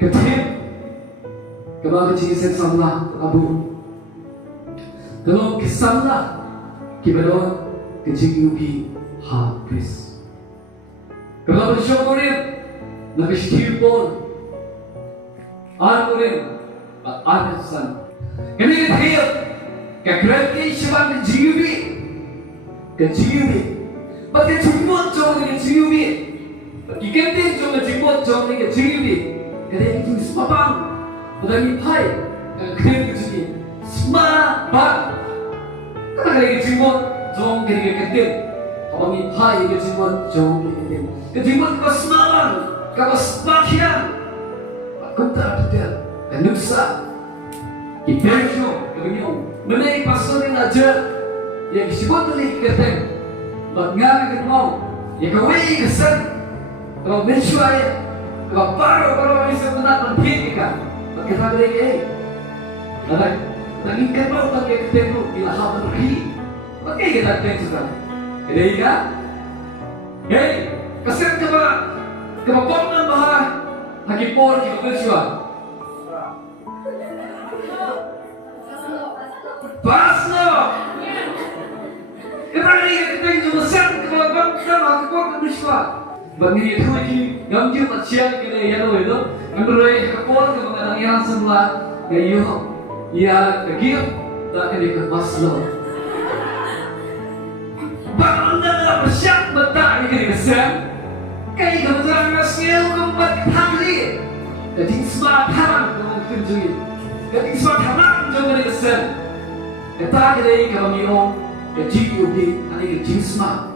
Ketim Kebal kecil sen samla abu Kalau kesamla Kibadon kecil yubi ha Khrist Kalau bersyukurin Nakishtir pun Anurin Anasan Kami kehil Kekerti syabang kecil yubi Bagi jumut jom kecil yubi Bagi kentin jom jumut jom kecil yubi Kadang itu semabang Kadang ipai Kadang itu semabang Kadang itu jumut jom kentin Kadang ipai jumut jom kentin Jumut kau semabang Kau sebagian Kuntar betul Dan nuksa Iberjo Kadang Menai pasal yang ajar Yang disebut oleh kentin Bagaimana kita mau Yang kau kesan Kalau mencuai Kalau baru bisa menang menghidupkan Bagi kita lagi Nangingkan mau pakai ketemu Bila hal menerhi Bagi kita ketemu juga Jadi kan Kesan kebapang ng bahay Hagi por kita bersyuan Pasno Kita lagi ketemu Kesan kebapang Hagi por kita bersyuan Bagi itu lagi Gamjir masyarakat kita yang itu Menurut kapol ke mga nangyang samla Ngayon Ya kagir Tak kini ke maslo Bakal na masyarakat Mata ni kini kesan Kaya kebetulan Ngasil kumpat Hagli Kading sebatang Kamu tunjukin Kading sebatang Jom kini kesan Kata kini kami om Kading yubi Kading kading sebat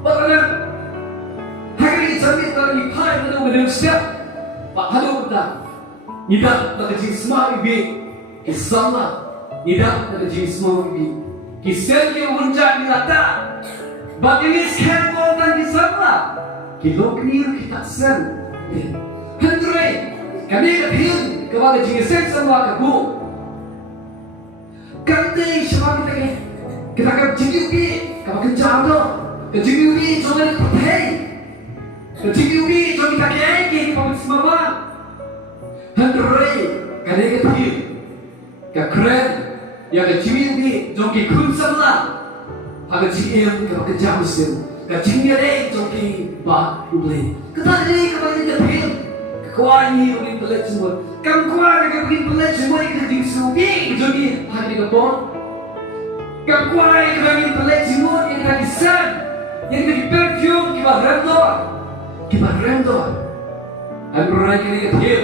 Bakal Hari ini kalau ipai menunggu menunggu Pak Halu kita Tidak terjadi semua iwbih Kisahlah Tidak terjadi semua iwbih Kisah yang menjadi nyata Bagi ini sekian dan kisahlah Kilok ni kita sen Hendrai Kami kepil kepada jinsen semua kabu Kantai semua kita akan jinjubi Kamu kejar Kejinjubi jangan terhei Kecil yubi jom kita kaya Pamit semua Hendrai Kaya kecil Kekeren Yang kecil yubi Jom kita kunsan lah Hak kecil Kalau kejam mesin Kecil yubi Jom kita Bah Ubli Kita ini Kalau kita kecil Kekuatan ini Mungkin pelet semua Kamu kuat Mungkin pelet semua Kecil yubi Jom kita Hak kita kepon Kamu kuat Mungkin pelet semua Yang kita kisan Yang kita perfume Kita rendor Kita rendor Dan orang ini kecil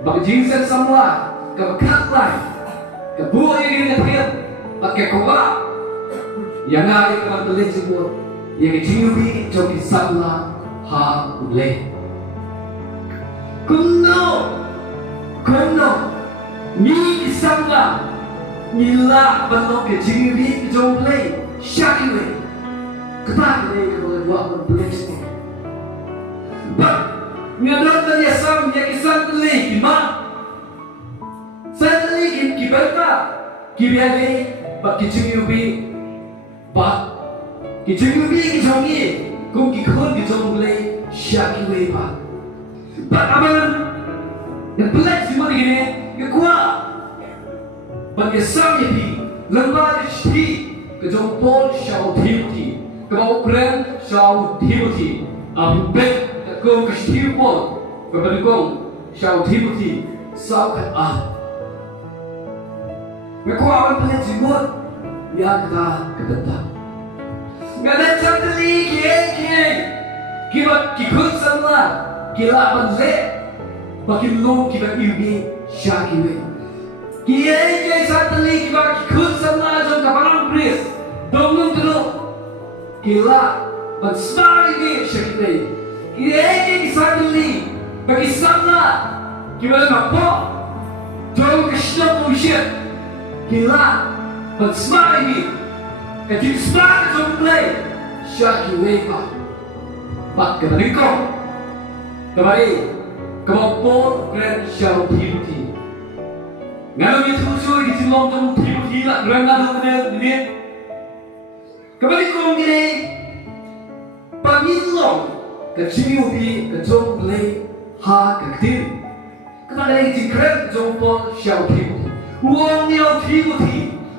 Bagi jinsen semua Kebekatlah Kebuah ini kecil Pakai kubah Yang ada kepada belit semua Yang kecil ini Joki samla Ha boleh Kuno Ni samla Nila Benar kecil ini Jom boleh Syakir Kepada ini Kepada buat belit semua Ngadon tanya sam yang isan teli gimana? Saya teli kiberta, kibiade, bak kicing yubi, bak kicing yubi kijongi, kum kikun kijong mulai syaki weba. Bak aman, yang pelat semua begini, kekuat. Bak sam yapi, lembar kishti, kijong pol shau Timothy, kebau keren shau Timothy, ambek Kau kecil pun kepada kau Syau Timothy Saukat Mereka awan pelit jimut Yang kita kebetak Ngada cantali Kiai Kibat kikut semua Kila banzek Bagi lu kibat iwbih Syakiwe Kiai cantali Kibat kikut semua Jom kapanan Khrist Donggung teluk Kila Bansmar ini Syakiwe Kiai kisah bagi samla Kibala kapok Jom kesyap usyat Kila Bansmar ini Kecil semar jom play Syaki weba Bak kebalikong Kembali Kebapor Grand Syau Timothy Ngalang itu suy Kecilong jom Timothy lah Grand ngalang menit Kebalikong gini Pangilong Kecil yubi Kejong play Ha kektil ta đây chỉ khen trong po xiao thi uang nhau thi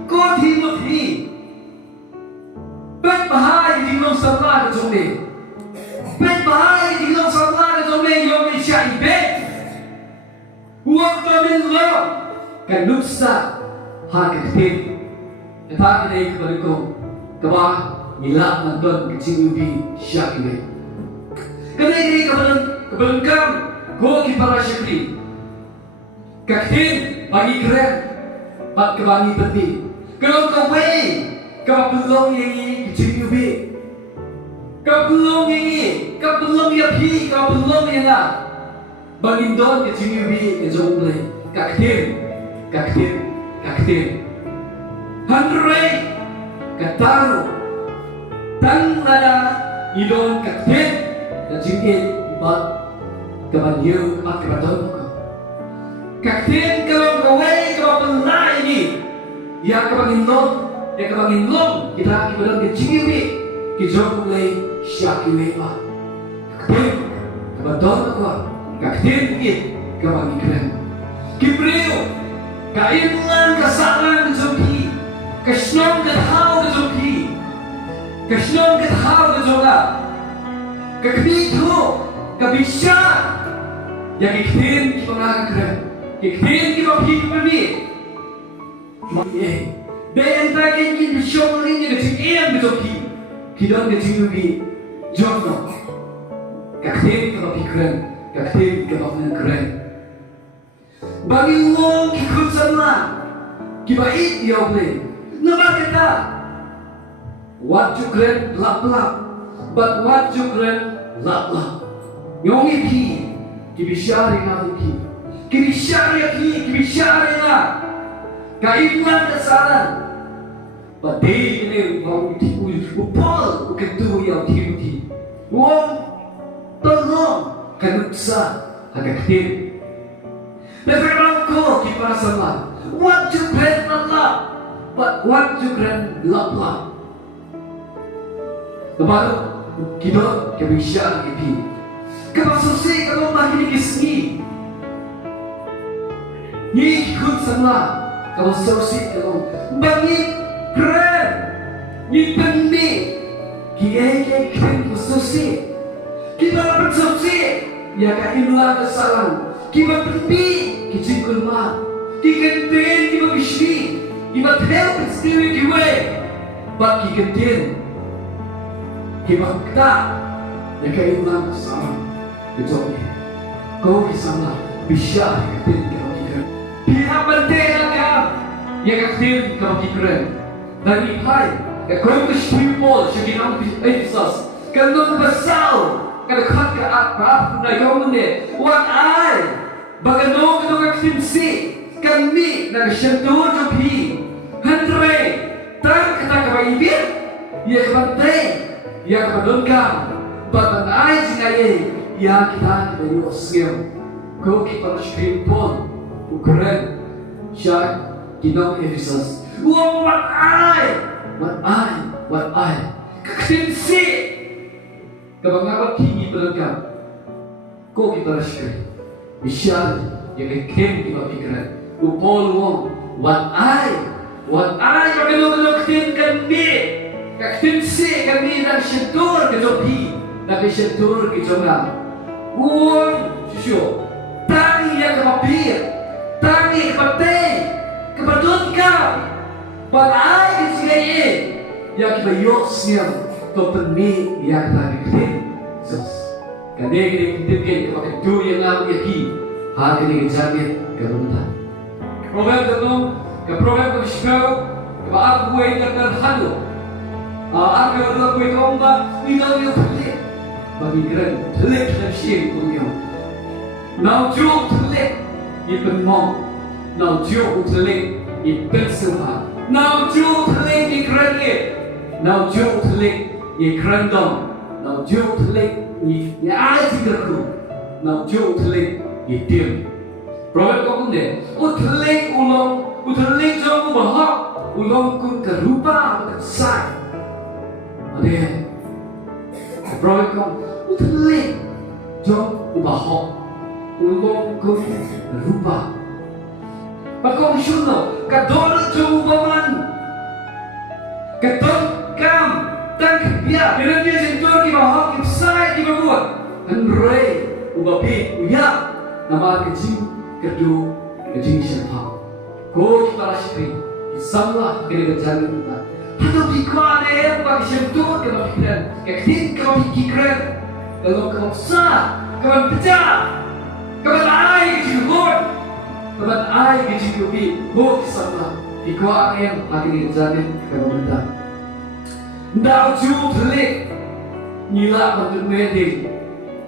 có thi một thi bên bahai di long samla ke trong này bên bahai di long samla ke trong này yo mi sia iwbih uang ta min lo kan nuksa ha ke tin ta ke dei ke ko ka ba mila man don ke iwbih sia iwbih cái này cái bên cam go ki para shakri các tin bagi keren bat ke bagi penting kalau kau kau belum ini iwbih kau belum ini kau belum ya pi kau belum ya na bagi don ke iwbih ke jom le các tin handrai kataru tan ada idon các tin dan jingit bat keban you bat keban don ko kaktin kalau kawai kalau penai ini ya keban inlom kita keban ke jingiwi ki jom mulai syakiwe ba kaktin keban don ko kaktin it keban ikren kibreo kainlan kasalan ke jomki kasnom ke hau ke jomki kasnom ke hau ke jola kakbitu kabisya yang ikhtin kita nak keren ikhtin kita pergi ke bumi dan tak ingin bersyukur ini kecil yang betul kita kecil lebih jodoh kaktin kita pergi keren kaktin kita pergi keren bagi long ikut sama kita dia boleh nama kita wajib keren lap but wajib keren lap Yongi pi, kibishari na pi, kibishari na, kaimlan kesalan, badai ini mau upol, uketu yang tiuti, wong tolong kanuksa agak tim. Lepas ko kipara sama, wajib keren Allah, wajib keren lapla. Lepas kita kibishari pi. Kapasusi kalau makin kisni, ni ikut sama kapasusi kalau bagi keren, ni pendi, kiai keren kapasusi, kita kapasusi, ya kainlah kesalahan, kita pendi, kita kulma, kita kenten, kita bisni, kita help sendiri kita, bagi kenten, kita tak, ya kainlah kesalahan. Betul ni. Kau kisahlah bisa kaktin kau kira. Pihak penting agam yang kaktin kau kira. Dari hai, kau kesimpulan sekian Efesus. Kalau besar, kalau kat ke apa nak kau mana? What I, bagaimana kau kaktin si? Kami nak sentuh jopi. Henry, tak kata kau iwbih, ia penting, ia kedongkang. Batan ai sinai. Ya kita dari Osgem, kau kita screen pun, Ukraine, Syar, kita Efesus. What I, kaksin si, kabang tinggi beragam, kau kita screen, Syar, yang ikhtim kita pikiran, Paul wong, what I, bagaimana kaksin kami, kaksin si kami dan sentur kejopi, dan sentur kejongan. Uang susu, tangi yang kepapir, tangi kepatay, kepadunkan, balai kesigai, yang kebayos niya, topenmi yang tagiktin, sos. Kadang kita kepakai tu yang lalu yaki, hari ini jamit kebenaran. Problem itu, keproblem kebisikau, kebaat gue yang terhalu, aku yang gue tomba, minal yang terlihat. Bagi keren, telik dan syir punya. Now jauh telik, ipen mong. Now jauh telik, ipen semua. Now jauh telik, ikeren ye. Now jauh telik, ikeren dong. Now jauh telik, ni ai tikerku. Now jauh telik, itim. Problem kau pun deh. Telik ulong, telik jauh bahak. Ulong kun kerupa, kesai. Ada. Problem kau. Telik jom ubah hok ulong kun rupa. Bakong syuno kadol jubaman. Kadol kam tang ya dengan dia sentur ki bahok ki sai ki buat. Andre ubapi uya nama kecil kedu kecil siapa. Ko para sipri samla kena jalan kita. Hatu pikwa ne bagi sentur ke pikiran. Ketin ke pikiran. Kalau kau sah, kau pecah. Kau ai kecil buat. Kau ai kecil ubi buat samla. Ikwa yang lagi jalan kau kita. Đào chú thứ lịch như là một cái nguyên định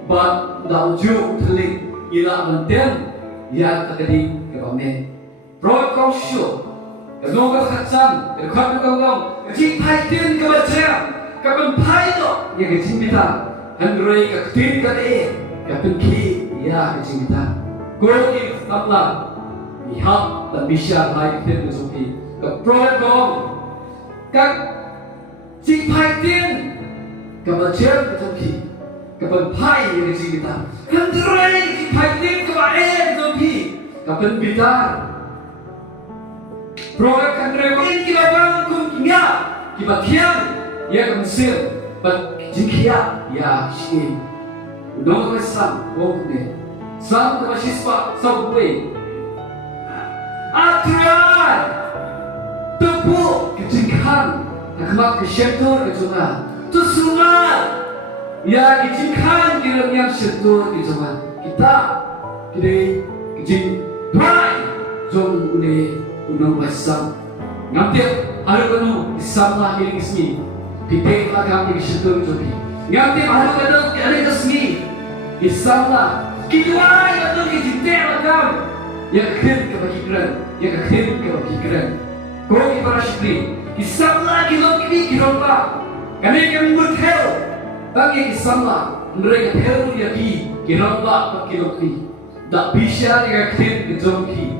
và đào chú thứ lịch như là một tên ya ta cái đi cái bảo mẹ rồi con sửa cái nô cái khát chân cái khát cái công cái chính thay tiền cái vật chất cái bên thay đó ya cái chính mình ta anh rồi cái tiền cái đấy cái bên kia ya cái chính mình ta cố đi tập làm đi học là bisa hai cái tiền cái số kia cái rồi con các chính phái tiên các bạn chơi cái trong khi các bạn phái cái gì người ta hắn rồi chính phái tiên các bạn em trong khi các bạn bị ta rồi các bạn em khi bạn bang cùng nhau khi bạn thiêng ya các bạn xem bạn chính kia ya xin nó cái sam vô này sam các bạn siswa sam quê atrai tupu cái chính khăn Akmak kesyaitan ke sana. Tu semua ya izinkan kita yang syaitan ke sana. Kita kini izin dua jom une unang basam. Ngambil ada kono samla ini ismi. Pipek lagam ke syaitan jobi. Ngambil ada kono ada ismi. Isamla kedua itu izin lagam. Yang khen ke pikiran, yang khen ke pikiran. Kau para syekh Isamla kilong ini kiromba, kami mengutip, bagi isamla mereka tahu dia kiromba atau kilong ini, tak bisa dikatakan kejongki,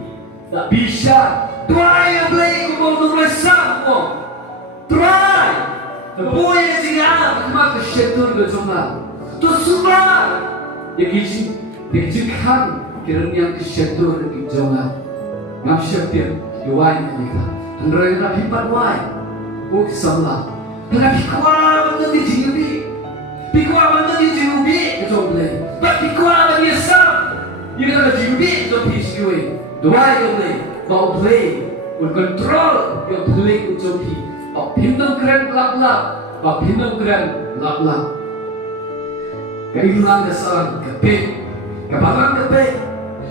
tak bisa. Try yang boleh kau mau bersama, try. Terboy jika kamu kesyaitan kejongla, tu semua yang dijikan kiranya yang kesyaitan kejongla, ngapsyaitan yuai kita. Android na pipat wai, o samla. Kena pikwa benda di jiubi, pikwa benda di jiubi kejong play. But pikwa benda sam, you kena jiubi kejong PCUA. Dua yang play, bau play, un control yang play kejong pi. Bau pindam keren lap, bau pindam keren lap. Kailangan kesan kepek, kebalang kepek,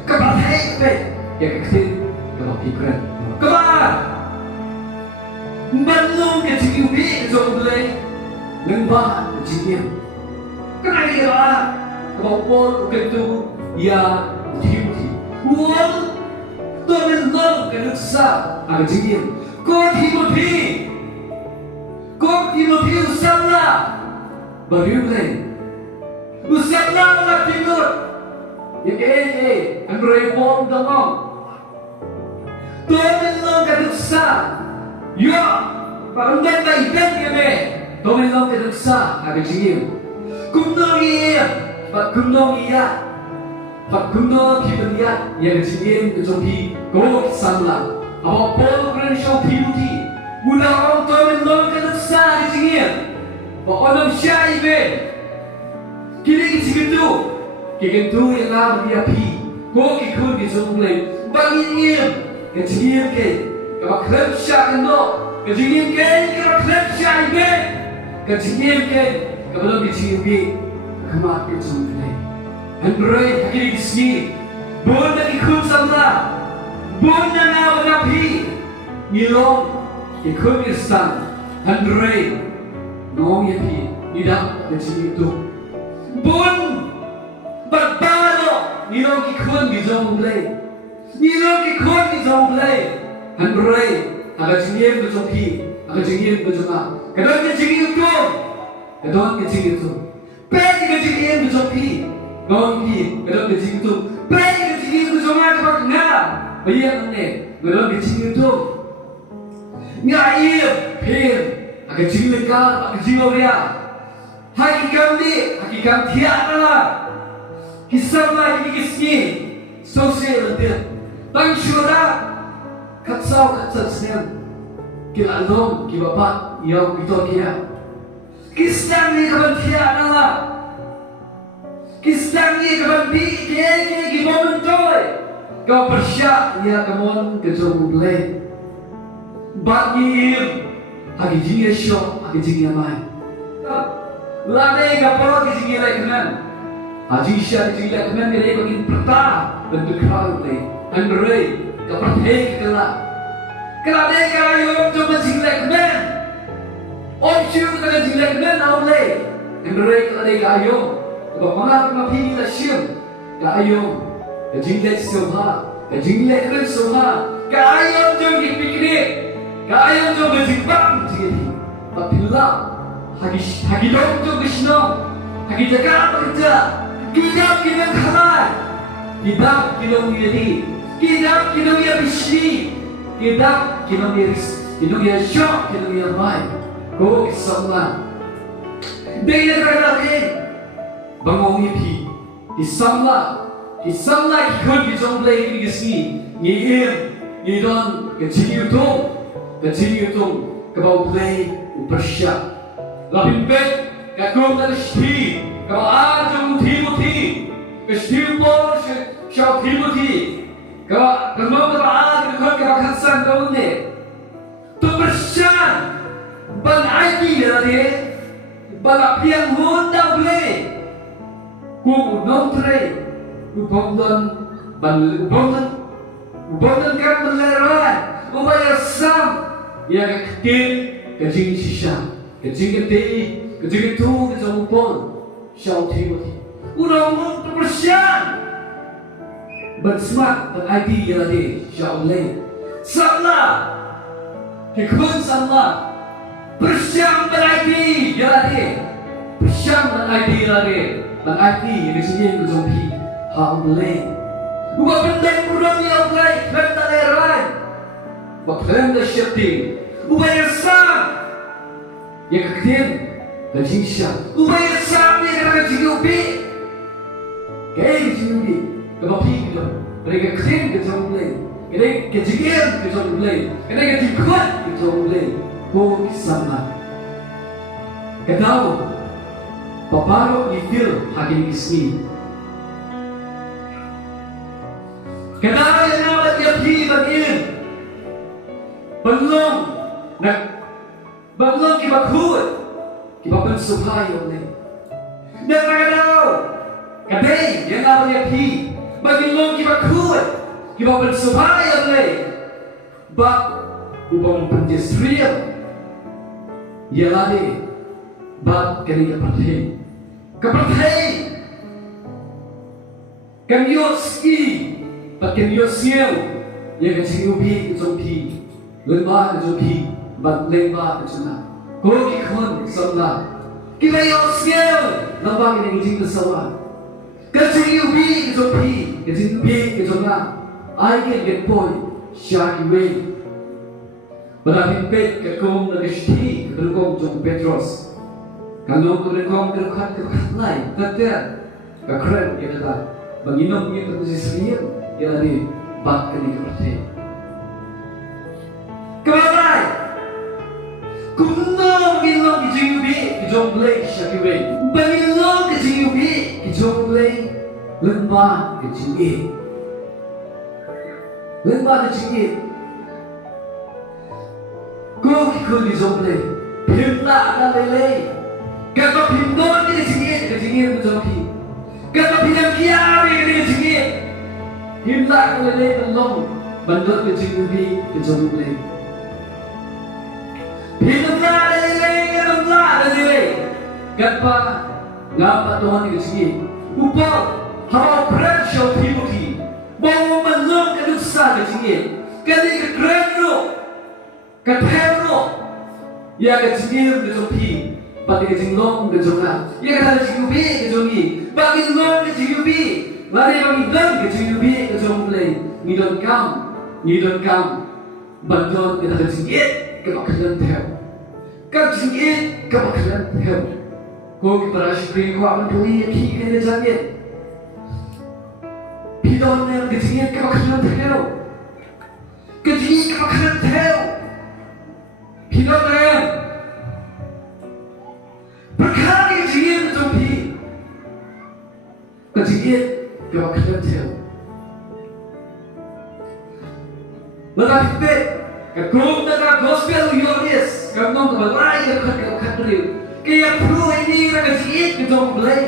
kebatai kepek, yang kecil kebau pikren. Kebar. Belum ke ciubi jom boleh lembah cium. Kenapa dia? Kau itu ya ciubi. Uang tu belum ke nuksa ada cium. Kau ciubi usahlah beriulah. Usahlah nak tidur. Ya Android bom dongong. Tu belum ke nuksa. Ya, parungan ka ikan kami. Tomilong keduksa aga jingim. Kumnong iya, kumnong kibanya yang jingim kejongki go samla. Apa pol keren show piuti. Mula orang tomilong keduksa aga jingim. Paonam syai be. Kini kigentu yang lam dia pi. Go kikun kejonggle. Bangin kejingim ke. Kalau Khrist syaitan no, kejingin kan kalau Khrist syaitan, kejingin kan kalau kejingin kemat kejungkle. Android hakiri kisni, bon lagi kun samla, bon na napi, ngilong ikut Kristan. Android nong yapi, tidak kejingin tu. Bon berbaro, ngilong ikut kejungkle, ngilong ikut kejungkle. Android, agak jengir berjoki, agak jengir berjoma. Kedua jengir itu, pegi jengir berjoki, nongki. Kedua jengir itu, pegi jengir berjoma kepak ngah. Bayar ni, kedua jengir itu, ngair, pin, agak jengir kal, agak jengir dia. Hakikam tiada lah. Kisama kisni sosial dia. Bang syura katsau katsasnya. Kila long kibapat yau kitokia. Kisang ni kaban tiada. Kisang ni kaban bi kene gimon toy. Kau persyak ya kamon kejong boleh. Bagir hagi jinga show hagi jinga mai. Lade kapal hagi jinga leknan. Haji syah hagi jinga leknan ni bagi perta bentuk kau ni. Andre kapal hei kela. Kelade kayu cuma jinga leknan. Om syur kena jinga leknan awle. Andre kelade kayu. Kau mangat mapi la syur kayu. Kajinglek soha, kajinglek ren soha, kayam jom ki piknik, kayam jom berjibam jadi. Apabila hagi dong jom kesno, hagi jaga bekerja, kidam kidam kamar, kidam kidam yadi, kidam kidam yabishni, kidam kidam yaris, kidam yashok, kidam yamai. Ko samla. Dia terkadang bangun ipi, di samla. Samla kikon kijong play ni kisni ni don continue to kabau play upersya lapin bet kakum dan sti kabau ajung Timothy sti pon shau Timothy kabau kamau kabau kikon kabau kansan kau ni tu persya ban aiki lade ban apian honda play ku non play Ubondan kan melerai, ubaya sam, yang kecil, kecil sisa, kecil kecil, kecil itu kecil pun, syau Timothy. Urang terpersian, bersmat dan ID yang ada, syau lain. Samla, kekun samla, persian dan ID yang ada, persian dan ID yang ada, dan ID yang disini kecil pi. Hamle, buat benda kurang yang baik, benda lerai, buat benda syaitan, buat yang sam, yang kecil, dan jinsya, buat yang sam yang kena jiubi, kaya jiubi, kalau pergi tu, mereka kecil kejauh mulai, mereka kecil kejauh mulai, mereka kuat kejauh mulai, oh kisahlah, kedau, bapak ifil hakim ismi. Kenapa yang nama dia pergi bagian? Belum kita kuat, kita bersukai oleh. Dan kadang, kadang yang nama dia pergi, belum kita kuat, kita bersukai oleh. Bab ubang penjestria, ialah ni, bab kini kepercayaan, kemioski. Pakai Yosiel yang kecil ubi kecil pi, lembah kecil pi, bat lembah kecil na. Kau kikon samla, kita Yosiel lembah ini kecil bersama. Kecil ubi kecil pi, kecil kecil na. Air get boy, syaki way. Berapin pet kekom nak sti, kekom jom Petros. Kalau kekom kerkat lain, kata kekeren kita tak. Menginap kita posisi yang ada bak kini kepercayaan. Kemana? Kumno gilong kijubi kijong play syakiwe. Bangilong kijubi kijong play lembah kijubi. Lembah kijubi. Kau kikul kijong play. Pimla na lele. Kata pimdon kijubi kijong pi. Kata pinang kiari kijubi. Himla lele belum bandot kejiubi kejumble. Himla lele. Kapa ngapa Tuhan kesini? Upah hawa pressure Timothy. Bawa belum kedusa kesini. Kali kekreno, kepero. Ya kesini kejumpi. Bagi kejinglong kejunga. Ya kata kejiubi kejungi. Bagi long kejiubi. Mari kami dan kejiubi kejumble. Ngidon kam, bandot kita kejingit kebakaran theo. Kejingit kebakaran theo. Kau kita rasyik kau akan beli yang kini jangit. Pilon kejadian kebakaran hell. Kejadian kebakaran hell. Pilon berkali kejadian jompi. Kejadian kebakaran hell. Tetapi kagum dengan gospel Yohanes, kagum kebalai kebakaran hell. Kaya perlu ini kejadian kejomplay.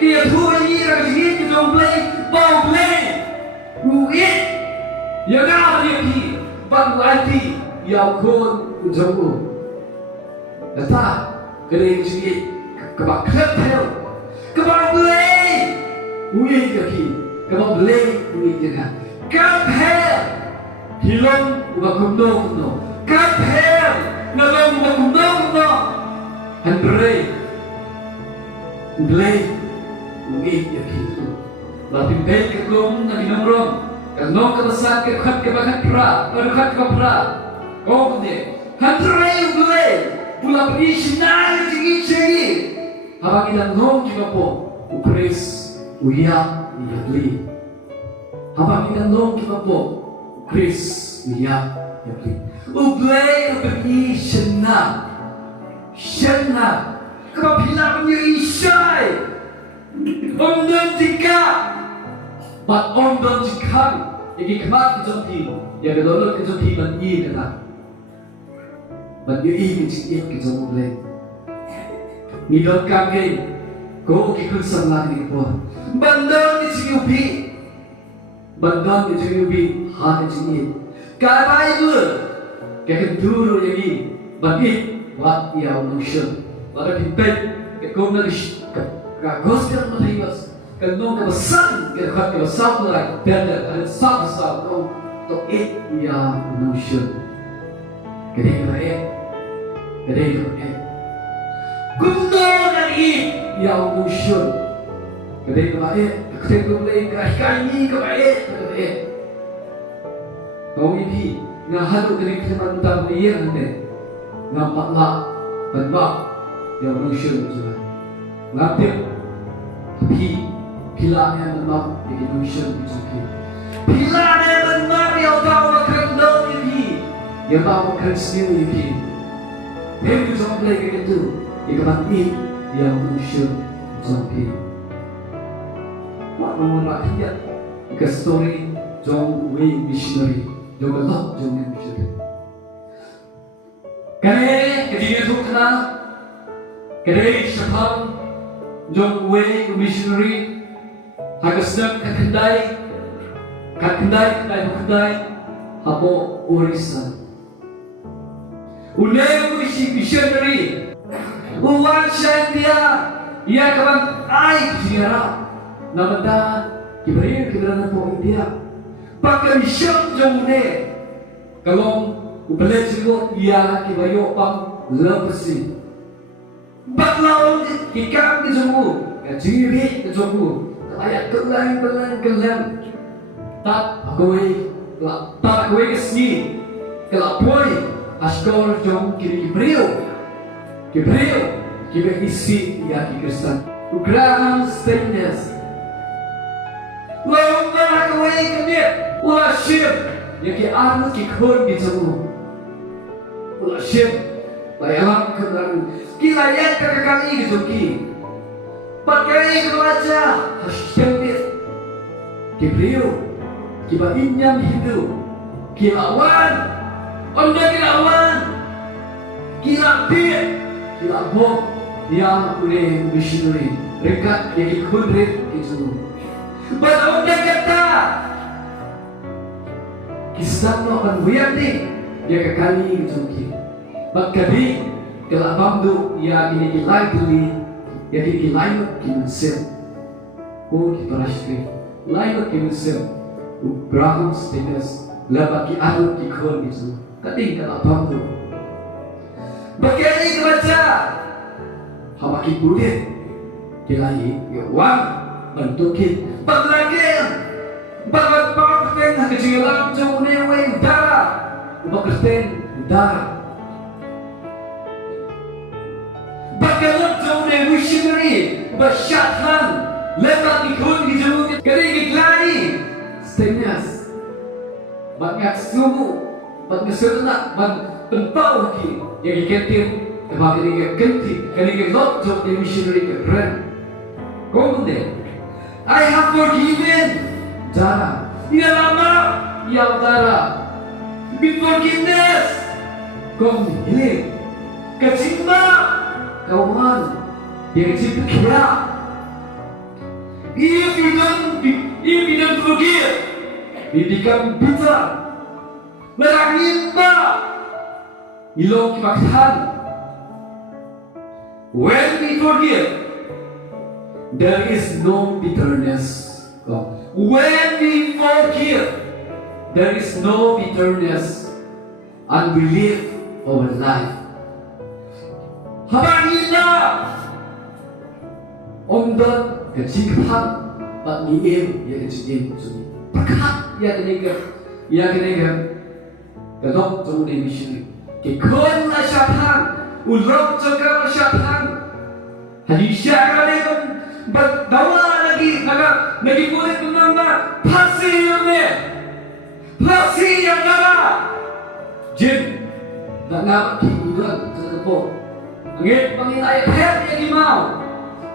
Kaya perlu ini kejadian kejomplay. Bao play, ruit, yang apa dia pi, bang lagi, yang kon jauh. Lepas kerja jadi kebak kertel, kebak play, ruit dia pi, kebak play, ruit dia. Kertel, hilang ubah kumdo, kertel, ngalong ubah kumdo, Andre, play, ruit dia pi. Lalu baik kekum nabi nomrom, kalau kebesaran kekat kebakat pra, kekat kepra, oh ni, hantarai ulai, pula pergi sinar tinggi, apa kita nom juga po, Khrist uya yakli, apa kita nom juga po, Khrist uya yakli, ulai pergi sinar, kepapilan punya isai, tiga. But on don jikhan, yang kemat kejompi, yang kedolor kejompi bani kena, bani ini cikit kejompi. Midot kaki, kau kikun samla ni kuah. Bandar ni cikit, bandar ni cikit, hal cikit. Kabai tu, kaya dulu lagi, bani wat ia unusun. Pada pimpin, kau nak gospel mahiwas. Kalau kita besar, kita besar lagi, dan besar kau tu ia unusun. Kedai, kundo lagi ia unusun. Kedai, kita kedai. Kau ini ngahadu dari kemantan dia nanti, nampaklah berbak ia unusun juga. Ngapir, tapi Pilanya memang di Indonesia itu. Pilanya memang yang tahu kerendam ini, yang tahu kerendam ini. Yang kita sampai itu, ikan ini yang Indonesia sampai. Mak mengenal dia, ikan story John Wayne missionary, John Locke John missionary. Kerana ketika itu kena, kerana sepam John Wayne missionary. Hagasnak kakendai, habo orisan. Ulay misi missionary, uwan dia, ia kawan ay tiara, namada kibaran po India. Pakai mission jomune, kalau ubelai jigo ia kibayo pang lepasi. Baklaw kikam kejomu, kajiri kejomu. Ayat kelam tak kowe kesini kelak boy askor jom kiri kibril isi ya Kristan Ukraine stainless lomba kowe kemit ulah ship ya ki anu ki khon di jamu ulah ship layalang kedaru kilayat kakakali gitu pakai kebaca hasilnya Kibriu kiba inyam hidup kilawan onda kilawan kilapir kilabok yang oleh missionary rekat yang ikutret itu pada onda kata kisah no akan wiyati dia kekali itu maka di kelabam tu ya ini kilai tuli jadi lain kimsel, ko kiparashke, lain kimsel, Abraham status, labaki alu kikon itu, kating kata pampu. Bagaimana kebaca, habaki kulit, kilai, wang, bentukin, baglagin, bagpapten, hakijilam jauhnya udara, bakrten udara. Bagaimana jauhnya missionary bersyathan lepas ikut di jauh kering lari bạn ngạc siêu bạn ngạc siêu nặng bạn tận bao kỳ yang ikan tim và cái này cái lót cho cái missionary cái brand có vấn đề I have forgiven Dara ia lama ia Dara with forgiveness con ini kecinta kawan yang cinta kira if you don't forgive we become bitter merangin ba ilong kimakhan when we forgive there is no bitterness when we forgive there is no bitterness and we live our life habangin na omdan kecikhan bạn nghĩ em ya kecik em pakat ya kenega cái gốc trong đây mission cái khôn là sát hang ulok cho cái sát hang hadi siapa đây con bật đấu lagi nagi boleh menambah pasti yang ada jin nak ngap hidup terlepas angin pangilai thép yang dimau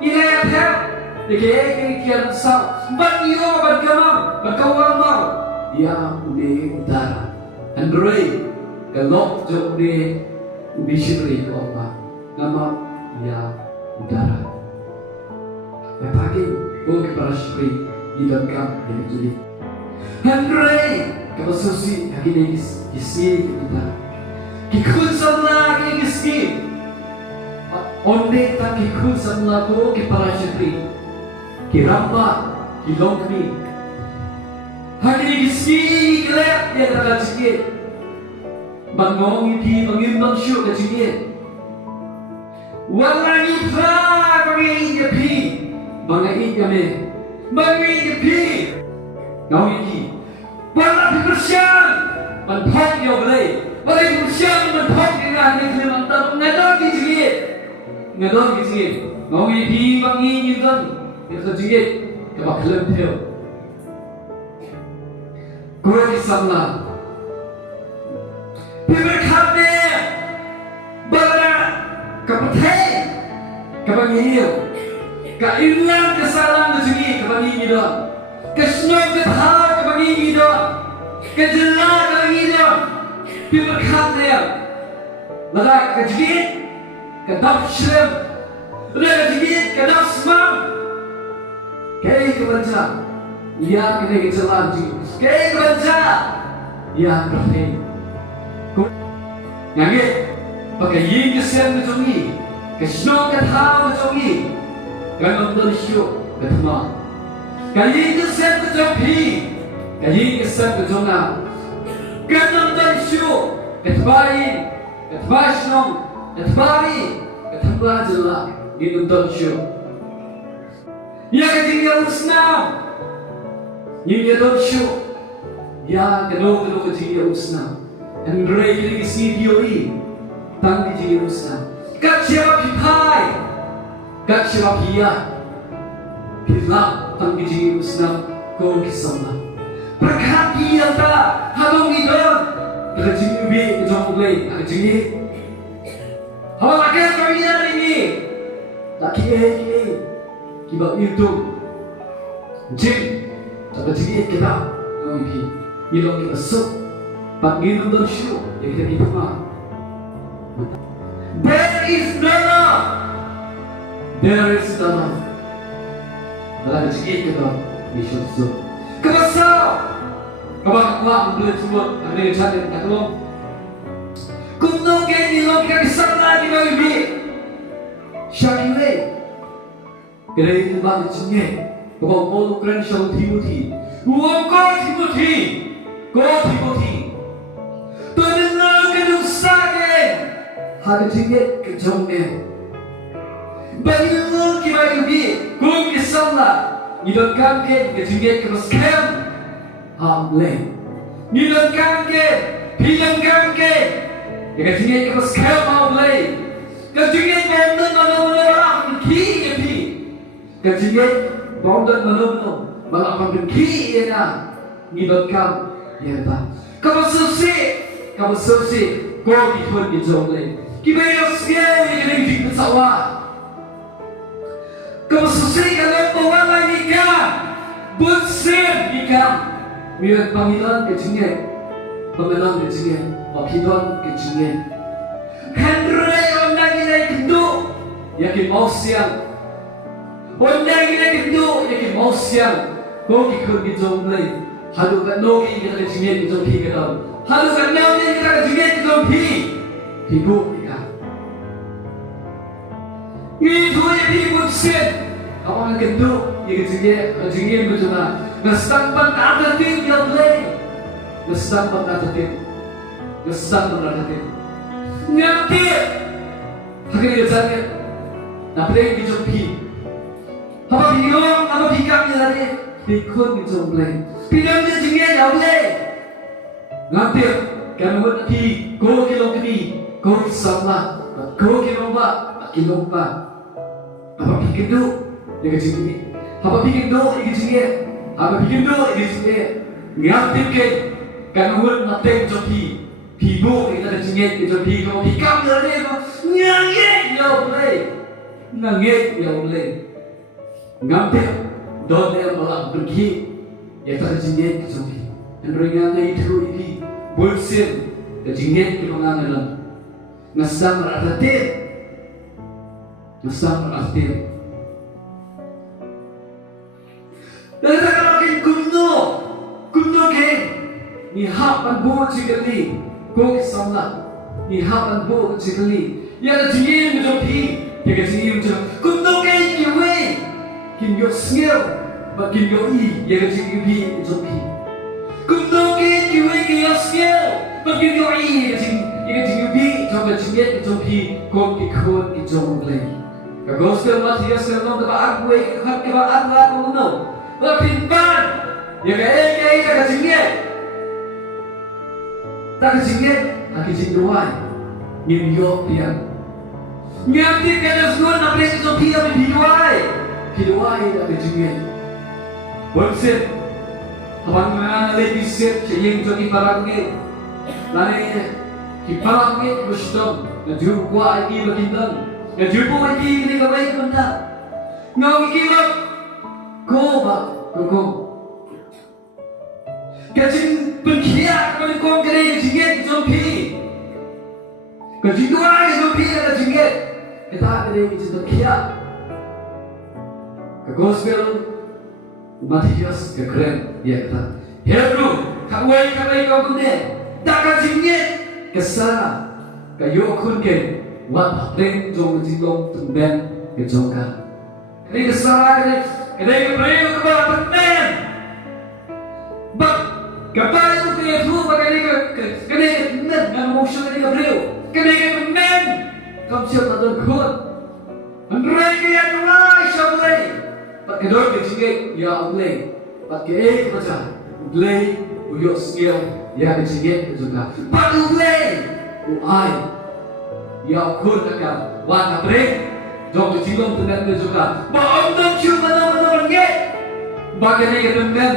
ilai thép để cái kian sao ban iyo ban kamam ban kawam mau dia udah utara Andre kalau jauh di missionary apa nama dia udara pagi ke parashri di dalam yang jadi Andre kalau susi hari ini isi kita kikun samla isi onde tak kikun samla ko ke parashri kiramba kilongni hari ini isi kelak dia tak cikit bangong iti bangin bang syuk ke cikit walangi pra bangi pi bangi kami bangi pi ngau iti wala persian menthok yo boleh wala persian menthok dengan ni kelima tak ngadon ki cikit ngau iti bangi nyidon itu cikit kebak kelem theo Khrist samla Piberkade Bala Kapatay Kapangihil Kailan kasalan na sungi Kapangihil Kasnyog kathaw Kapangihil Kajala Kapangihil Piberkade Lala kajigit Kadap shrim Lala kajigit Kadap smam Kaya kabaca ia kena kejalan kaya kebaca ia berhenti nanti pakai ying kesian kejongi kesno ketahu kejongi kan nonton show ketemu kan ying kesian kejongi kan ying kesian kejonga kan nonton show ketbain ketbasnong ketbari ketembah jelah di nonton show ia ketinggalan senang nhưng nhà tôi chịu ya cái đâu cái gì ông sna anh rơi cái gì điều đi tăng cái gì ông sna các chiếc phi phai các chiếc phi ya phi la tăng cái gì ông sna cô cái samla berkat dia ta hadong itu cái gì ubi cái trong play cái gì hal lagi kalian ini tak kira kiba itu jin tapi jadi kita mungkin ilok kita sub panggilan dan show yang kita mah there is none dalam jadi kita mission sub kebasau kebakwa boleh semua ada yang cari tak tolong kuno ke ilok kita sana di bawah syakile kira itu baru cenye Kau mau keren show Timothy, kau Timothy, tuan nak kena usahke, hari tinggal kejongnya. Bagi lu kita ini, kau kisahlah, idon kangke kejongnya keraskan, hamle. Idon kangke, pilang kangke, kejongnya keraskan hamle. Kejongnya mana orang ki, kejongnya Bawdan manuno, malapang ki na ngidot kam ya ta kamu susi ko ki thon ki jong le ki be yo sia ni ni ki sawa kamu susi kalau bawa lagi ka busin ni ka miut Panginoon ke jinge Panginoon ke jinge Panginoon ke jinge Henry onda gina kindu yakin mau siang onda gina kindu yakin mau siang ko ki khun ki jong le halu ka no ki kita ke jinge ki jong phi ka dom halu ka no ki kita ke jinge ki jong phi bu ni ka ni tu ye phi busin kawan kindu ye ke jinge mu jona ngesang ban ada tin yang le ngesang ban ada tin nyati hakik jasanya naple ki jompi apa bingong apa bingkam ni lari bikun ki jomple pinam je jinge yaule ngati kamu ti ko kilokni ko samla ko kilomba kilomba apa bikindu ya ke jinge apa bikindu ya ke jinge apa bikindu ya ke jinge ngati ke kamu mate jompi Pibu kita dah cengit kita pibu pikam dah ni tu ngangit ya boleh ngampil don yang malam pergi ya tak cengit kita pi dan ringan itu ini bolsin dah cengit kita mengangalam ngasam ratatir dan kita makin kumno ke ni hapan buat cikali ko samla ni hapan bo chikali ya da jinge mu jopi ya ga jinge mu jo kumno ke iwe kin yo skill ba kin yo I ya ga jinge bi jopi kumno ke iwe ki yo skill ba kin yo I ya ga jinge bi jo ba jinge jopi ko ki khon ki jong le ga gospel ma ya sel no ba agwe khat ke ba agwa ko no ba pin ban ya ga jinge tak singit, tak singruai, nyuruh dia. Nyati kena semua nak beli sesuatu dia hiduai tak singit. Boleh, abang mana lagi set, yang jadi barangnya, lain kiparangnya muslim, najur kuat lagi bagindan, najur pun lagi ini kabai benda. Ngau kilat, kau. Kacing penkiak kalau kau kena jinget jompi, kacing dua jompi ada jinget, kita kena jinget penkiak. Gospel Matius keren dia kata, Hebrew kawai kau kene, tak jinget kesana, kayu kun ken, wat leng jom jinglong tumben kejongka. Kena kesana kena beri kepada teman. Kapal itu kena tu kena dengan motion kena beliau kena men kamu siapa tak kuat andrai kaya tuai syabai pak kedor kecingit ya boleh pak ke macam boleh uyok skill ya kecingit juga pak boleh uai ya kuat agak wan break jom kecingom dengan juga pak untuk cuma nama nget bagaimana kita men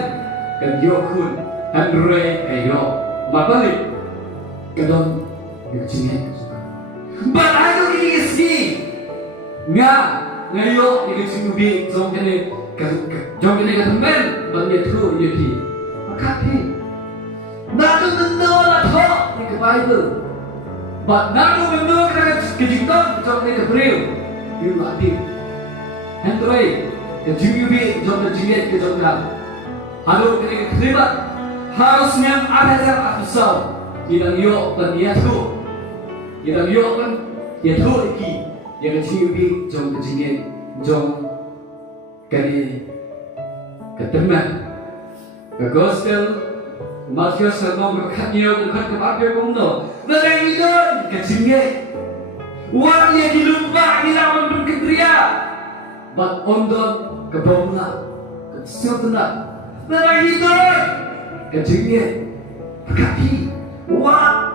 kan yo kuat Andre ayo, mabalik kadang kecingin. Bagaimana ini sih? Ngayo ini singgubi jom kene ketemen bagi tu yaki. Makapi. Nado lah thok ni ke Bible. Nado kena kejington jom ni ke Beliau. You mati. Andre kejingbi jom kejingin ke jom kan. Halo kene kelibat. Harusnya ada yang afsal kita yo kan dia tu lagi yang kecil jom kecingin jom kali keteman ke gospel Matius nomor katnya bukan kepada kono dan itu kecingin wah dia dilupa di dalam berkendria bat ondon kebomla kesetelah dan itu kecingin kaki wah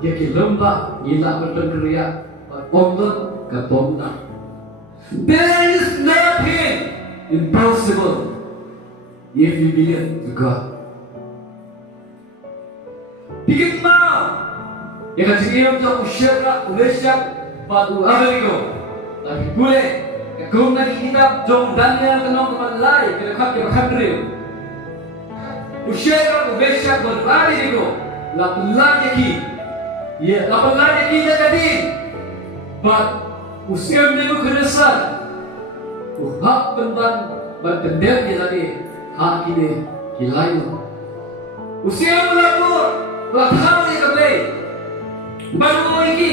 dia lembah gila berkendria bat ondon kebomla. There is nothing impossible if you believe to God. bikin mau. Ya kan jingiyam jauh usyara, ulesak, padu abarigo. Tapi boleh, kau nak kitab jauh dania kenong kemalai, kena khadril. Usyara, ulesak, padu abarigo. Lapan lagi, ya lapan lagi dah jadi. But usiam dia keresan, uhak tentang berdendam dia tadi, hak ini hilang. Usiam melapor, latham dia kembali. Baru lagi,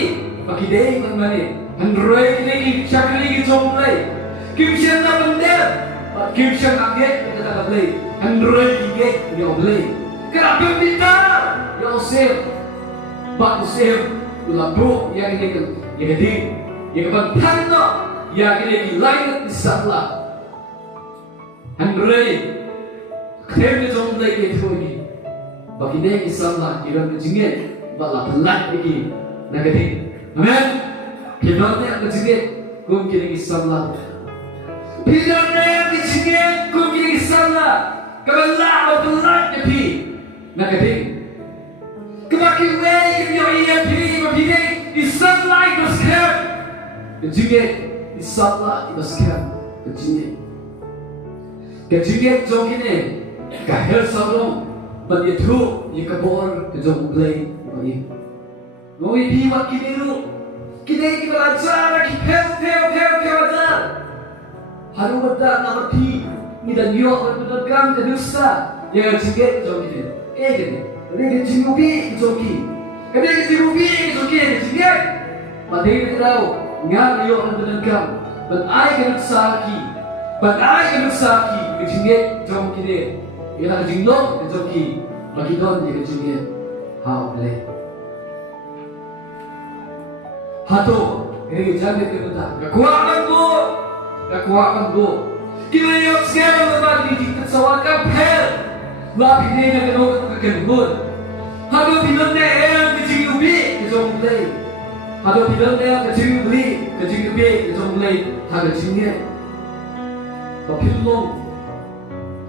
bagi dia kembali. Android lagi, cakap lagi jomlai. Kimsian tak berdendam, kimsian agak kita tak kembali. Android agak dia kembali. Kenapa kita? Ya usiam, bak usiam, ulapur yang ini kan. Yang ini, yang kebantan no, yang ini lain di samla. Andrei, kerana jom lagi itu ini, bagi dia di samla, dia berjingit, balah pelat lagi, negatif. Amen. Kita ni berjingit, kum kini di samla. Bila ni berjingit, kum kini di samla, kebalah pelat lagi, negatif. Kemakin lagi yang ia pilih bagi dia. Di sunlight itu sekarang, kejinget di sunlight itu sekarang, kejinget jauh ini, kahir saudong, bagi tu, ni kabur, kejauh mulai, bagi, noi biwak kini lu, kini belajar, kipel aja, haru benda nama pi, ni dan yo, berdegang kedusta, yang kejinget jauh ini, gini, ini kejingubi jauh ini. Kami kejirubi kejoki kejiat, madai tahu ngan yo mendengar, badai kena saki kejiat jom kini, ia kejinglong kejoki, bagi don dia kejiat, hau le, hatu ini jangan kita kekuatan go, kita yo sekarang berbagi di tersawaka per, lapis ini nak kena kekenbun. Hado bilang ni yang kecil ubi kejong mulai. Hado bilang ni yang kecil ubi kejong mulai. Hado kecilnya. Bapilong,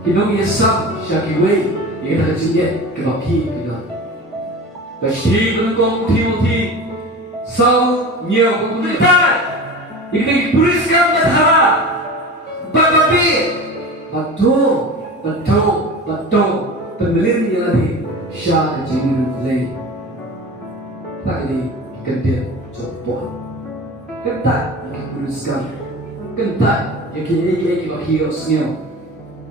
kinong yesam syakiway. Ia kecilnya kebapi kita. Bagi penengkong muti sau nyaw kumpulitan. Ini tuliskan berhara. Bapapi, betul, pengelir yang lagi. Syah kejini mulai tak ini kendir copot kentat yang kuruskan kentat yang kini bagi osnya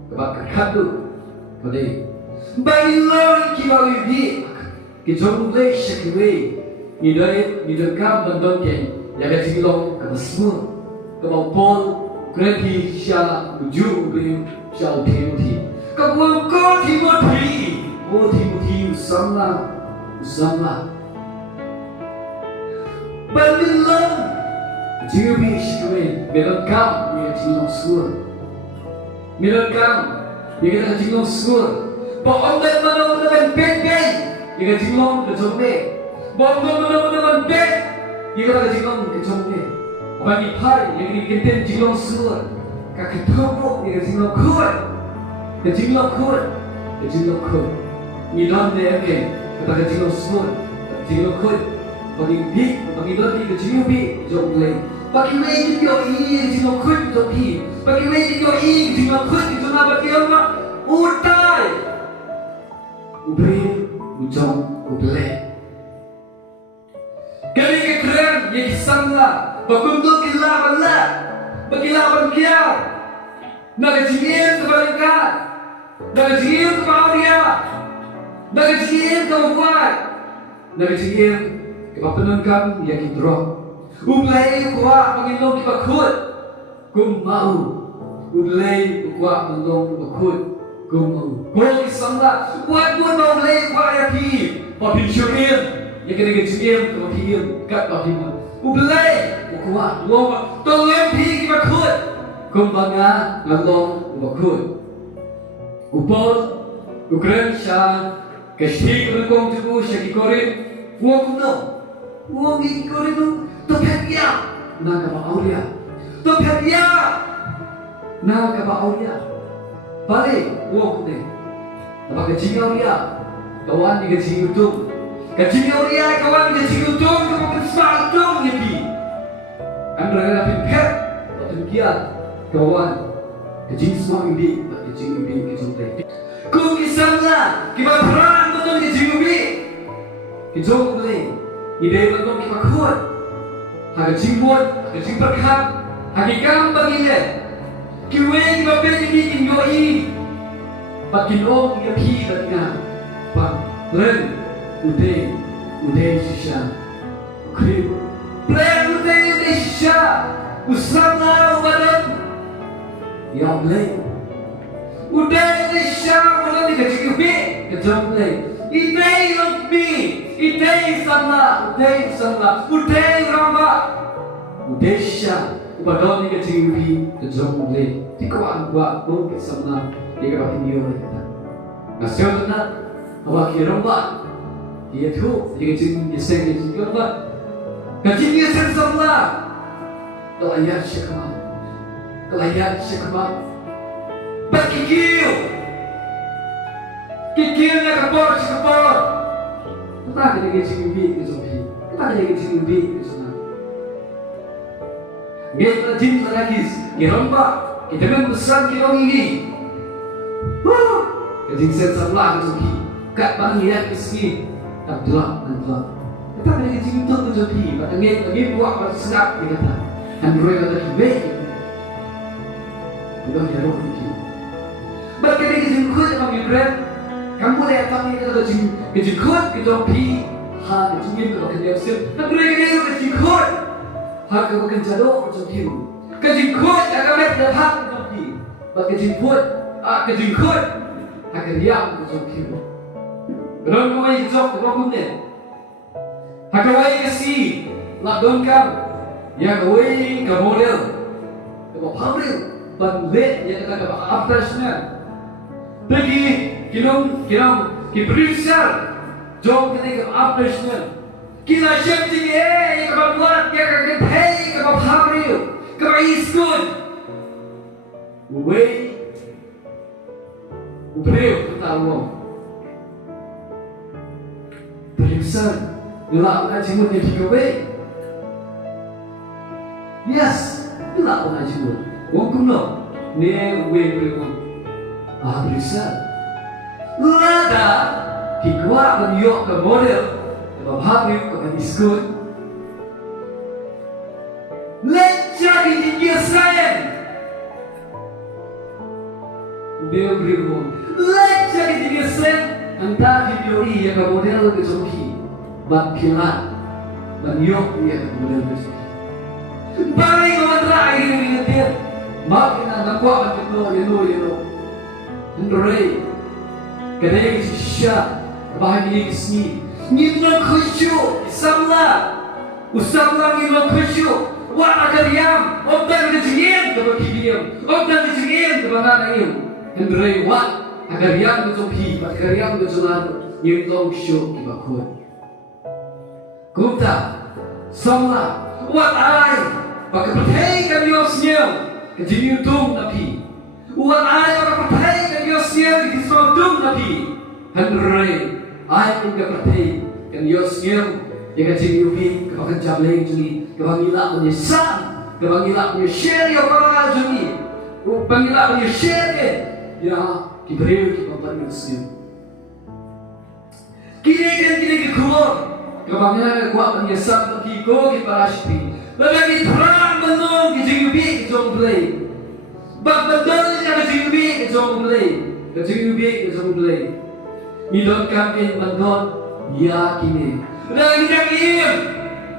kebakar kadu pada bagi lawan kiba kejong mulai syakiwe midakam bandongken yang kecil long kemasmur kemaupun kereti syah ujung beri syah uti kebuang kau timothy Timothy samla Bandilong Jirubi shikwe Melangkam Ia jinglong sur Melangkam Ia jinglong sur Bokong dan mana-mana bek-bek Ia jinglong kejombe Bokong mana-mana bek Ia jinglong kejombe Bagi pai Ia kenten jinglong sur Kaki tobok Ia jinglong kur Ia jinglong kur Ni dalam dia ke, kata kecil semua, kecil kod, bagi lagi kecil bi, jom mulai. Bagi lagi dia kecil kod jom bi, bagi lagi dia kecil kod jom apa dia mak, utai, ubri, ujong, uble. Kali kekeren yang samla, bagundu bagi lawan kia, nak kecil kebalikan, nak kecil kebahagia. Nagajigil ka upuan. Nagajigil kapapanangkam yang hidro. Ublay kuwa Panginoon kipagkut. Kung mau. Ublay kuwa Panginoon kipagkut. Kung mau. Kung isangla. Kuwa ublay kuwa yapi. Papisyurin. Yang nagajigil kapapiyil. Kapapiyil. Ublay kuwa. Tolong pi kipagkut. Kung mga lalong kipagkut. Upol. Ukren siya. Kasi kung tubuh siya kikorin, huwag ko na. Huwag kikorin mo. Topetya! Nagkapaulia. Topetya! Nagkapaulia. Balik, huwag ko na. Napagkajingaw niya. Kawan ni kajingaw ito. Kecil Uriah kawan kecil utong kawan kesal utong ya pi. Anda kena pipet atau kiat kawan kecil semua ibi kecil teh. Ku kisahlah kita perang betul kecil ibi. Kita boleh ide betul kita kuat. Harga cimbut, harga cimperkat, harga gambar ini. Kiwe kita beli ini indoi. Bakin om ya pi batingan. Pak len udah sisa. Krim plan udah sisa. Usama badan. Ya boleh. Udah sisa udah dikasih kiwe. Kejam boleh. Idei lebih, idei samla, udah ramba, udah sya, ubadon ni kecil lebih kejam boleh. Tikuan buat bom samla, dia kata dia kita. Nasihat nak, awak kira ramba, dia tu dia kecil dia sen kecil ramba, kecil dia sen samla, kelayar syakmat, bagi Kikir na kapor. Kita kena kecil lebih ke zombie. Kita kena kecil lebih ke sana. Kita jin lagi. Geromba. Kita membesar kita ini. Kecil sensalah ke zombie. Kat bangian kesini. Tak gelap. Kita kena kecil itu ke zombie. Lagi buat pada sedap dia kata. Android kata kibe. Udah ya roh ini. Bagi kecil kuat sama Ukraine. Kamu lihat kami kata kecil kuat kita pi ha kecil kita kerja sih. Tapi mereka kecil kuat ha kita kerja doa kita pi. Kecil kuat agak mereka dapat kita pi. Bagi kecil kuat ha kerja kita pi. Belum kau ini job kita punya. Ha kau ini kasih lakon kam. Ya kau ini kau model. Kau pabrik bandlet yang kita kata aftershna. Pergi Kilom, kiperiksa, jom kita ke operation. Kita siap tinggi, kita buat, kita kepay, kita paham, kita iskut. Ubreu kita awam. Periksa, ngelak nak cimut ni kikawai. Yes, ngelak nak cimut. Wong kumno, ni uwe periksa. Lada dikuat menyok ke model Bapak ke diskut lecah di tinggi saya dia beribu lecah di tinggi saya entah videoi yang ke model ke zombie bakilan menyok dia ke model ke zombie paling orang terakhir ini dia makin ada kuat makin lo Andrei Kadang sisya bahagia kesini, ngilang khusyuk, samla, usamla ngilang khusyuk, wah agar yang, orang kecil kepada diam, orang kecil kepada naim, Andrei wah agar yang berjumpa, agar yang berjalan, ngilang khusyuk kibakut. Kumta, samla, wah ay, pakai perhai kami osnya, kecil utung nabi. Uang ayah orang percaya dan Yosnya di sesuatu nabi. Henry, ayah pun percaya dan Yosnya yang kecil ubi kepakan jableng juni, kepanggilak punya sang, kepanggilak punya share yang orang juni, kepanggilak punya share ya diberi kepada Yosnya. Kini keluar, kepanggilak kuat punya sang bagi go kita aspi. Lagi perang benung kecil ubi kita play. Betul yang kecil beli. Midon kami bandon ya kini. Lagi im,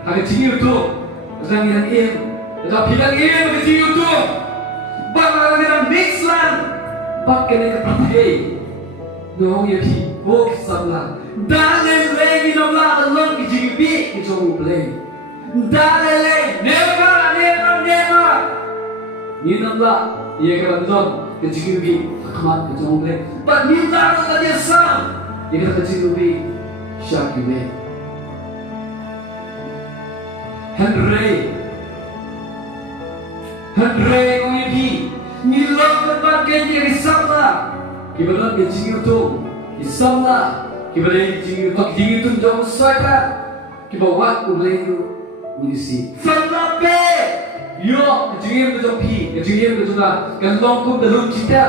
ada kecil itu, lagi im, ada bilang im kecil itu. Bagaimana dengan mixlan, bagaimana kepakai, nong ya pi, bok samla. Dalam lagi nomla dalam kecil beli. Dalam never. Ni nomla. Ia kata betul, kecil lebih amat kecil boleh. But ni tak ada dia sam. Ia kata kecil lebih syak lebih. Henry, kau ini ni log berbagai dia samla. Ibarat kecil itu, samla. kita boleh jing tu jauh saja. Kita buat boleh misi. Samla yo jing tu jauh pi, jing tu juga kalau kau dalam kita,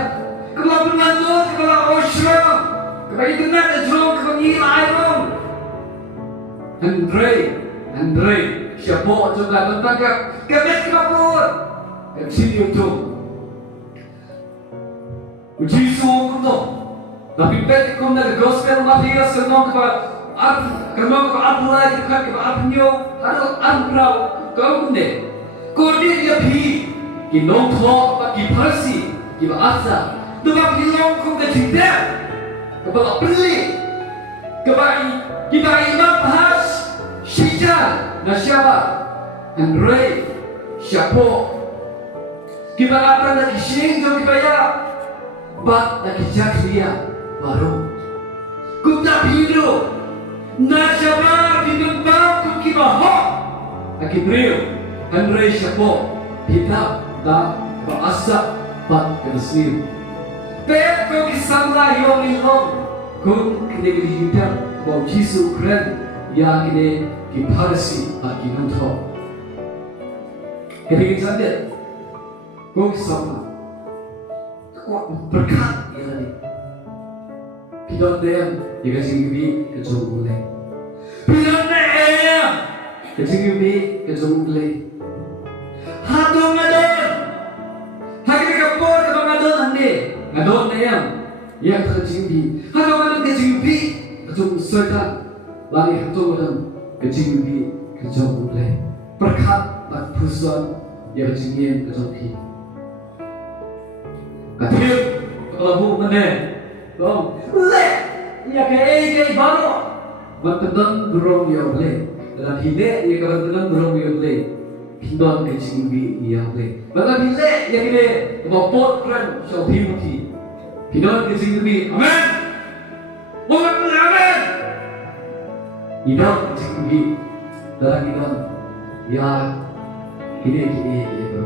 kalau bermandu, kalau osram, kalau itu nak jauh, kalau ni ayam. Andre, siapa juga tentang kebet kapur, sini untuk Yesus kuno. Tapi bet kau nak gospel mafia semua kalau apa lagi kalau apa nyo, ada amprau kau ni. Kau dia pi, kinong thok, ki Parsi, ki bahasa. Tu bab kinong kau kecinta, kau beli, kita imam bahas, Shija, Nasyaba, Andre, siapa? Kita akan nak kisah jom kita ya, bat nak kisah dia baru. Kita hidup, Nasyaba hidup baru kita hok. Akibril, Andre siapa? Kita dah berasa bat keresmi. Pep kau kisah yang ilmu, kau kena hidup bahawa Yesus Khrist yang ini Parsi bagi mentor. Ketika kita kau sama, kau berkat ia tadi. Pidon dia, ia sendiri kejauh boleh. Pidon dia, sendiri kejauh boleh. Hadong ngadon, hari kapor kapag ngadon ande, ngadon dia, yang terjadi. Hadong ngadon kejauh kejauh serta. Lagi hantu dalam kecil bi kejauh boleh berkat tak pusan yang kecilnya kejauh bi. Katil kalau bu mana, dong boleh. Ia kaya baru. Bertentang dorong ia boleh. Dalam hidup ia bertentang dorong ia boleh. Pindon kecil bi ia boleh. Dalam hidup ia kini bapot keren jauh bi mati. Pindon kecil bi. Amen. Bukan amen. Hidup tinggi dalam hidup ya kini itu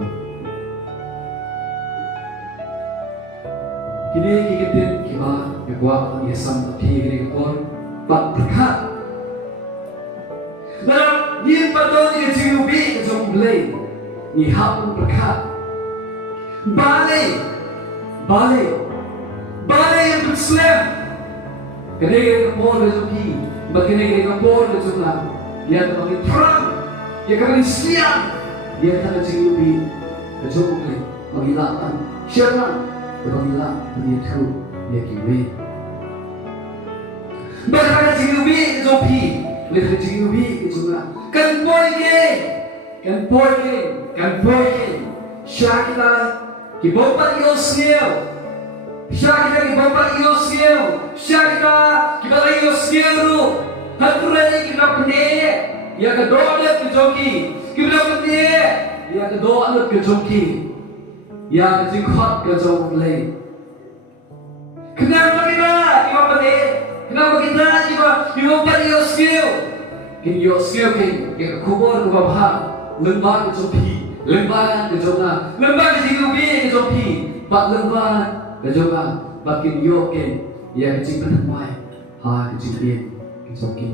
kini kita kiba buat yasam tapi kini kepon bak berkat dalam ni patut kita ciubi jom boleh ni hak berkat balik yang berslam kini kepon rezeki bagaimana kita boleh berjumlah, dia terlalu terang, dia kami siap, dia tak ciubi, kejauhan, menghilangkan, siapa, berhilang, menyatu, dia kiwe. Bagaimana ciubi, kejauhi, boleh ciubi, kejauhan, kan poike, syakila, kibopat yosel. Syakira kita bapak Yosef, syakira kita lagi Yosef tu. Haturai kita pendek, yang kedua ada kejoki, kita pendek, yang kedua ada kejoki, yang ketiga kejauh lagi. Kenapa kita pendek? Kenapa kita bapak Yosef? Kini Yosef yang kubur bapak, lembah kejoki, lembah kejauhan, lembah kejoki, bak lembah. Kejoga bakin yoken ya kecil mai ha kecil kecil